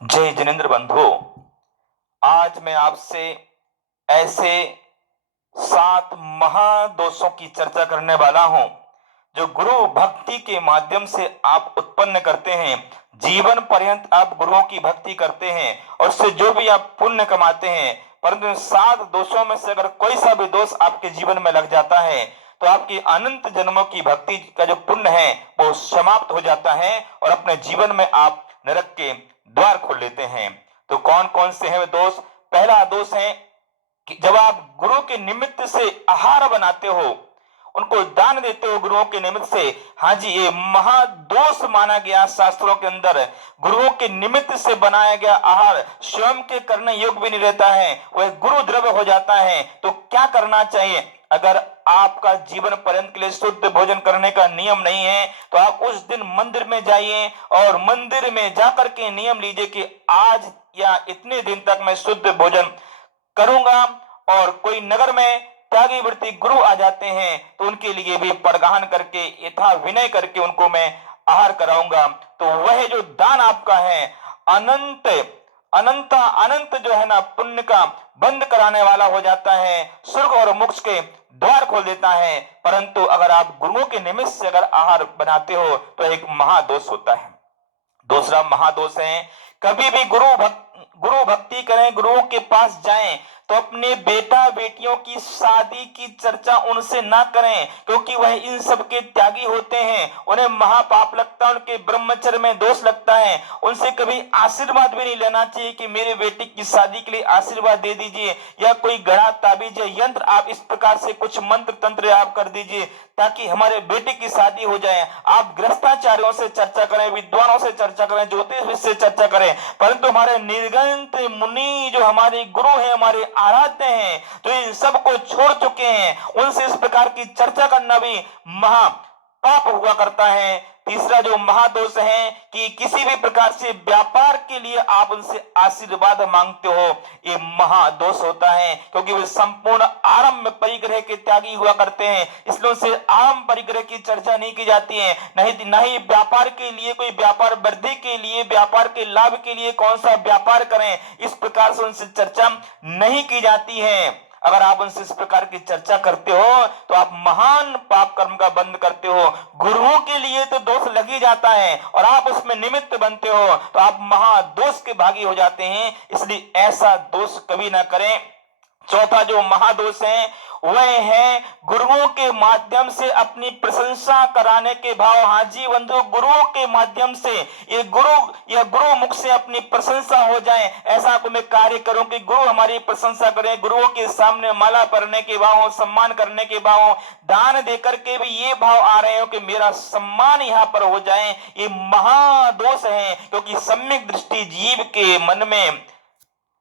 जय जिनेन्द्र बंधु। आज मैं आपसे ऐसे 7 महादोषों की चर्चा करने वाला हूं जो गुरु भक्ति के माध्यम से आप उत्पन्न करते हैं। जीवन पर्यंत आप गुरुओं की भक्ति करते हैं और उससे जो भी आप पुण्य कमाते हैं, परंतु इन 7 दोषों में से अगर कोई सा भी दोष आपके जीवन में लग जाता है तो आपकी अनंत जन्मों की भक्ति का जो पुण्य है वो समाप्त हो जाता है और अपने जीवन में आप नरक के द्वार खोल लेते हैं। तो कौन कौन से हैं वे दोष? पहला दोष है कि जब आप गुरु के निमित्त से आहार बनाते हो, उनको दान देते हो गुरुओं के निमित्त से, हाँ जी, ये महादोष माना गया शास्त्रों के अंदर। गुरुओं के निमित्त से बनाया गया आहार स्वयं के करने योग्य भी नहीं रहता है, वह गुरु द्रव्य हो जाता है। तो क्या करना चाहिए? अगर आपका जीवन पर्यंत के लिए शुद्ध भोजन करने का नियम नहीं है तो आप उस दिन मंदिर में जाइए और मंदिर में जाकर के नियम लीजिए कि आज या इतने दिन तक मैं शुद्ध भोजन करूंगा। और कोई नगर में त्यागी वृत्ति गुरु आ जाते हैं तो उनके लिए भी परगाहन करके यथा विनय करके उनको मैं आहार कराऊंगा। तो वह जो दान आपका है अनंत अनंत अनंत जो है ना पुण्य का बंद कराने वाला हो जाता है, स्वर्ग और मोक्ष के द्वार खोल देता है। परंतु अगर आप गुरुओं के निमित्त से अगर आहार बनाते हो तो एक महादोष होता है। दूसरा महादोष है कभी भी गुरु भक्ति करें, गुरुओं के पास जाएं तो अपने बेटा बेटियों की शादी की चर्चा उनसे ना करें, क्योंकि वह इन सब के त्यागी होते हैं। उन्हें महापाप लगता है, उनके ब्रह्मचर्य में दोष लगता है। उनसे कभी आशीर्वाद भी नहीं लेना चाहिए कि मेरे बेटे की शादी के लिए आशीर्वाद दे दीजिए, या कोई गड़ा ताबीज या यंत्र आप इस प्रकार से कुछ मंत्र तंत्र आप कर दीजिए ताकि हमारे बेटे की शादी हो जाए। आप गृहस्थाचार्यों से चर्चा करें, विद्वानों से चर्चा करें, ज्योतिष से चर्चा करें, परंतु हमारे निर्गंत मुनि जो हमारे गुरु हैं, हमारे आराध्य हैं, तो इन सब को छोड़ चुके हैं, उनसे इस प्रकार की चर्चा करना भी महा पाप हुआ करता है। तीसरा जो महादोष है कि किसी भी प्रकार से व्यापार के लिए आप उनसे आशीर्वाद मांगते हो, ये महादोष होता है, क्योंकि वे संपूर्ण आरंभ परिग्रह के त्यागी हुआ करते हैं, इसलिए उनसे आरंभ परिग्रह की चर्चा नहीं की जाती है। नहीं व्यापार के लिए, कोई व्यापार वृद्धि के लिए, व्यापार के लाभ के लिए कौन सा व्यापार करें, इस प्रकार से उनसे चर्चा नहीं की जाती है। अगर आप उनसे इस प्रकार की चर्चा करते हो तो आप महान पाप कर्म का बंद करते हो। गुरुओं के लिए तो दोष लग ही जाता है और आप उसमें निमित्त बनते हो तो आप महादोष के भागी हो जाते हैं, इसलिए ऐसा दोष कभी ना करें। चौथा जो महादोष है वह है गुरुओं के माध्यम से अपनी प्रशंसा कराने के भाव। हाँ जी बंधु, गुरुओं के माध्यम से ये गुरु मुख से अपनी प्रशंसा हो जाए, ऐसा को मैं कार्य करूं कि गुरु हमारी प्रशंसा करें, गुरुओं के सामने माला पहनने के भाव, सम्मान करने के भाव, दान देकर के भी ये भाव आ रहे हो कि मेरा सम्मान यहाँ पर हो जाए, ये महादोष है। क्योंकि सम्यक दृष्टि जीव के मन में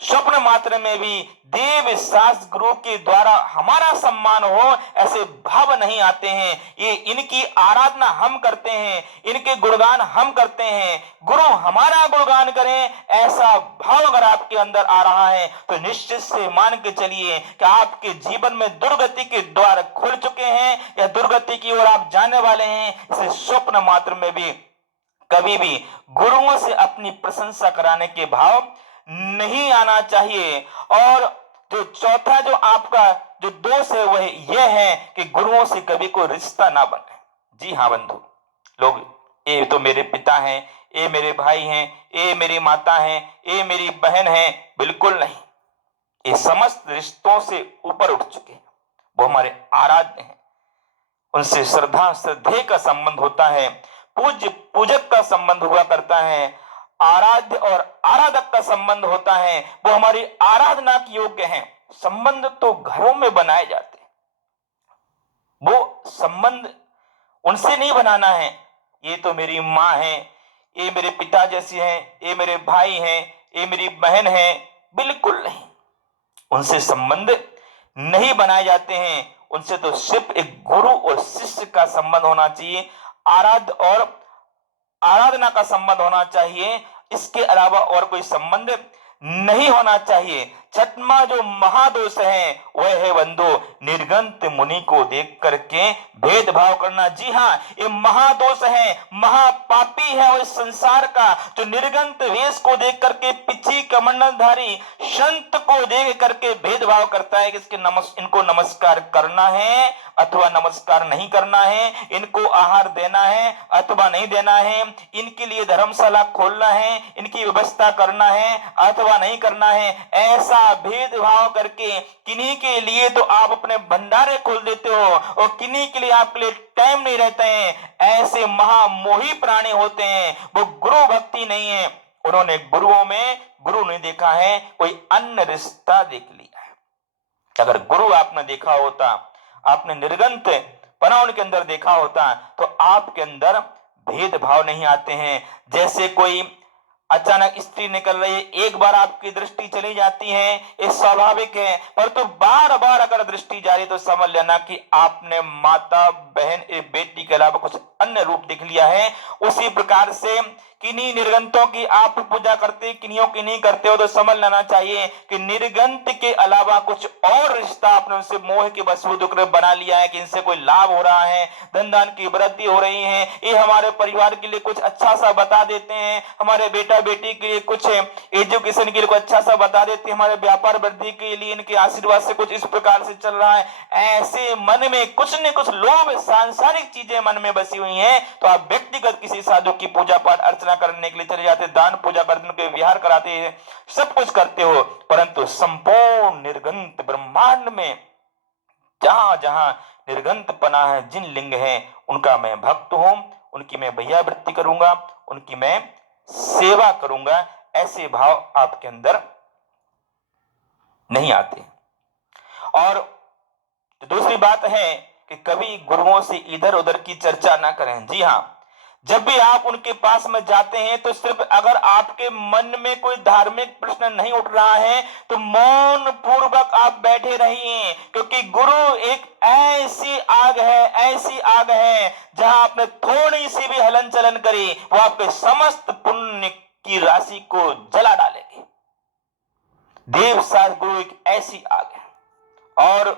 स्वप्न मात्र में भी देव शास्त्र गुरु के द्वारा हमारा सम्मान हो, ऐसे भाव नहीं आते हैं। ये इनकी आराधना हम करते हैं, इनके गुणगान हम करते हैं, गुरु हमारा गुणगान करें, ऐसा भाव अगर आपके अंदर आ रहा है तो निश्चित से मान के चलिए कि आपके जीवन में दुर्गति के द्वार खुल चुके हैं या दुर्गति की ओर आप जाने वाले हैं। इसे स्वप्न मात्र में भी कभी भी गुरुओं से अपनी प्रशंसा कराने के भाव नहीं आना चाहिए। और जो चौथा जो आपका जो दोष है वह यह है कि गुरुओं से कभी कोई रिश्ता ना बने। जी हाँ बंधु, लोग ये तो मेरे पिता हैं, ये मेरे भाई हैं, ये मेरी माता हैं, ये मेरी बहन है, बिल्कुल नहीं। ये समस्त रिश्तों से ऊपर उठ चुके हैं, वो हमारे आराध्य हैं, उनसे श्रद्धे का संबंध होता है, पूज्य पूजक का संबंध हुआ करता है, आराध्य और आराधक का संबंध होता है, वो हमारी आराधना के योग्य हैं। संबंध तो घरों में बनाए जाते हैं, वो संबंध उनसे नहीं बनाना है। ये तो मेरी माँ है, ये मेरे पिता जैसी हैं, ये मेरे भाई हैं, ये मेरी बहन है, बिल्कुल नहीं। उनसे संबंध नहीं बनाए जाते हैं, उनसे तो सिर्फ एक गुरु और शिष्य का संबंध होना चाहिए, आराध्य और आराधना का संबंध होना चाहिए, इसके अलावा और कोई संबंध नहीं होना चाहिए। छठवां जो महादोष है वह है बंधु निर्गंत मुनि को देख करके भेदभाव करना। जी हाँ, ये महादोष है, महापापी है वो इस संसार का, जो निर्गंत वेश को देख करके पिछी कमंडलधारी संत को देख करके भेदभाव करता है कि इनको नमस्कार करना है अथवा नमस्कार नहीं करना है, इनको आहार देना है अथवा नहीं देना है, इनके लिए धर्मशाला खोलना है, इनकी व्यवस्था करना है अथवा नहीं करना है। ऐसा भेदभाव करके किन्हीं के लिए तो आप अपने भंडारे खोल देते हो और किन्हीं के लिए आपके लिए टाइम नहीं रहता है। ऐसे महामोही प्राणी होते हैं, वो गुरु भक्ति नहीं है। उन्होंने गुरुओं में गुरु नहीं देखा है, कोई अन्य रिश्ता देख लिया है। अगर गुरु आपने देखा होता, आपने निर्गंत पना उनके अंदर देखा होता, तो आपके अंदर भेदभाव नहीं आते हैं। जैसे कोई अचानक स्त्री निकल रही है, एक बार आपकी दृष्टि चली जाती है, ये स्वाभाविक है, पर तो बार बार अगर दृष्टि जा रही तो समझ लेना कि आपने माता बहन बेटी के अलावा कुछ अन्य रूप देख लिया है। उसी प्रकार से किन्हीं निर्गंतों की आप पूजा करते, किन्हीं की नहीं करते हो, तो समझ लेना चाहिए कि निर्गंत के अलावा कुछ और रिश्ता आपने उनसे मोह के वसूल बना लिया है कि इनसे कोई लाभ हो रहा है, धन दान की वृद्धि हो रही है, ये हमारे परिवार के लिए कुछ अच्छा सा बता देते हैं, हमारे बेटा बेटी के लिए कुछ एजुकेशन के लिए कुछ अच्छा सा बता देते हैं, हमारे व्यापार वृद्धि के लिए इनके आशीर्वाद से कुछ इस प्रकार से चल रहा है। ऐसे मन में कुछ न कुछ लोभ, सांसारिक चीजें मन में बसी हुई हैं, तो आप व्यक्तिगत किसी साधु की पूजा पाठ अर्चना करने के लिए चले जाते, दान पूजा करने के विहार कराते हैं, सब कुछ करते हो, परंतु संपूर्ण निर्गंत ब्रह्मांड में जहां जहां निर्गंत पना है, जिन लिंग है उनका मैं भक्त हूं, उनकी मैं भैया वृत्ति करूंगा, उनकी मैं सेवा करूंगा, ऐसे भाव आपके अंदर नहीं आते। और दूसरी बात है कि कभी गुरुओं से इधर उधर की चर्चा ना करें। जी हाँ, जब भी आप उनके पास में जाते हैं तो सिर्फ अगर आपके मन में कोई धार्मिक प्रश्न नहीं उठ रहा है तो मौन पूर्वक आप बैठे रहिए, क्योंकि गुरु एक ऐसी आग है, ऐसी आग है जहां आपने थोड़ी सी भी हलन चलन करी वो आपके समस्त पुण्य की राशि को जला डालेगी। देव सार गुरु एक ऐसी आग है, और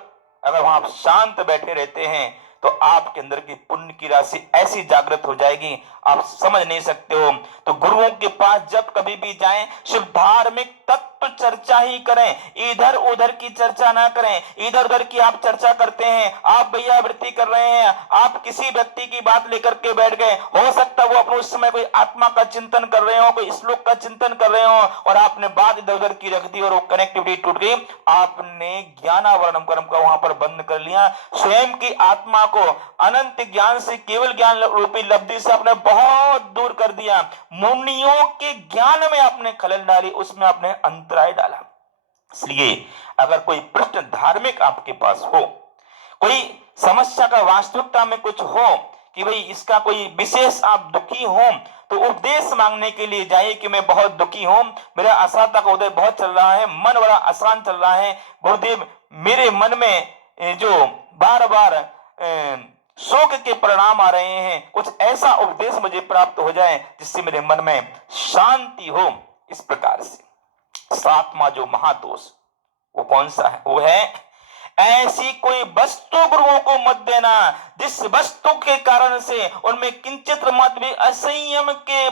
अगर वहां आप शांत बैठे रहते हैं तो आपके अंदर की पुण्य की राशि ऐसी जागृत हो जाएगी, आप समझ नहीं सकते हो। तो गुरुओं के पास जब कभी भी जाएं, सिर्फ धार्मिक तत्व चर्चा ही करें, इधर उधर की चर्चा ना करें। इधर उधर की आप चर्चा करते हैं, आप भैया वृत्ति कर रहे हैं, आप किसी व्यक्ति की बात लेकर के बैठ गए, हो सकता है वो अपने उस समय कोई आत्मा का चिंतन कर रहे हो, कोई श्लोक का चिंतन कर रहे हो, और आपने बात इधर उधर की रख दी और वो कनेक्टिविटी टूट गई, आपने ज्ञानावरणम कर्म का वहां पर बंद कर लिया। स्वयं की आत्मा को अनंत ज्ञान से, केवल ज्ञान रूपी लब्धि से आपने बहुत दूर कर दिया। मुनियों के ज्ञान में आपने खलल डाली, उसमें आपने अंतराय डाला। इसलिए अगर कोई प्रश्न धार्मिक आपके पास हो, कोई समस्या का वास्तविकता में कुछ हो कि भाई इसका कोई विशेष आप दुखी हो, तो उपदेश मांगने के लिए जाइए कि मैं बहुत दुखी हूं, मेरा अशांतता का उदय बहुत चल रहा है, मन बड़ा अशांत चल रहा है, गुरुदेव मेरे मन में जो बार बार शोक के परिणाम आ रहे हैं, कुछ ऐसा उपदेश मुझे प्राप्त हो जाए जिससे मेरे मन में शांति हो। इस प्रकार से सातवां जो महादोष वो कौन सा है? वो है ऐसी कोई वस्तु गुरुओं को मत देना जिस वस्तु के कारण से उनमें किंचित मत भी असंयम के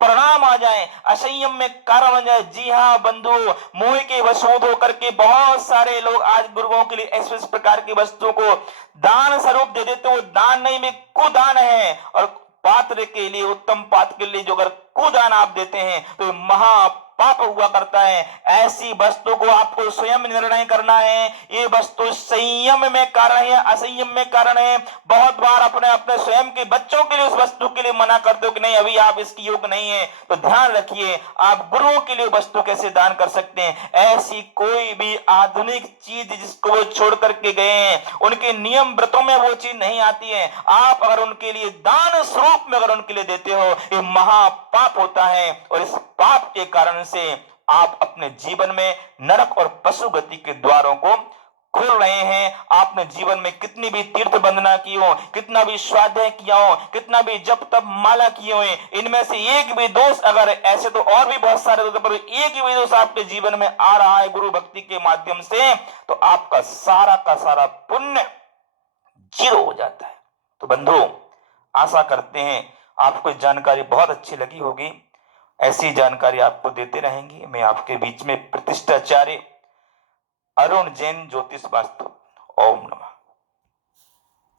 परिणाम आ जाए, असंयम में कारण बन जाए। जी हाँ बंधु, मोह के वशोध होकर के बहुत सारे लोग आज गुरुओं के लिए ऐसे इस प्रकार की वस्तुओं को दान स्वरूप दे देते। वो दान नहीं में कुदान है, और पात्र के लिए, उत्तम पात्र के लिए जो अगर कुदान आप देते हैं तो महा पाप हुआ करता है। ऐसी वस्तु को आपको स्वयं निर्णय करना है, ये वस्तु संयम में कारण है, असंयम में कारण है। बहुत बार अपने अपने स्वयं के बच्चों के लिए उस वस्तु के लिए मना करते हो कि नहीं अभी आप इसकी योग नहीं है, तो ध्यान रखिए आप गुरुओं के लिए वस्तु कैसे दान कर सकते हैं। ऐसी कोई भी आधुनिक चीज जिसको वो छोड़ करके गए हैं, उनके नियम व्रतों में वो चीज नहीं आती है, आप अगर उनके लिए दान स्वरूप में अगर उनके लिए देते हो, ये महापाप होता है। और इस पाप के कारण से आप अपने जीवन में नरक और पशु गति के द्वारों को खोल रहे हैं, आपने जीवन में कितनी भी तीर्थ बंदना की हो, कितना भी स्वाध्याय किया हो, कितना भी जप तप माला किए हो, इनमें से एक भी दोष, अगर ऐसे तो और भी बहुत सारे दोष, पर एक भी दोष आपके जीवन में आ रहा है गुरु भक्ति के माध्यम से, तो आपका सारा का सारा पुण्य जीरो हो जाता है। तो बंधु, आशा करते हैं आपको जानकारी बहुत अच्छी लगी होगी। ऐसी जानकारी आपको देते रहेंगे। मैं आपके बीच में प्रतिष्ठाचार्य अरुण जैन, ज्योतिष वास्तु। ओम नमः।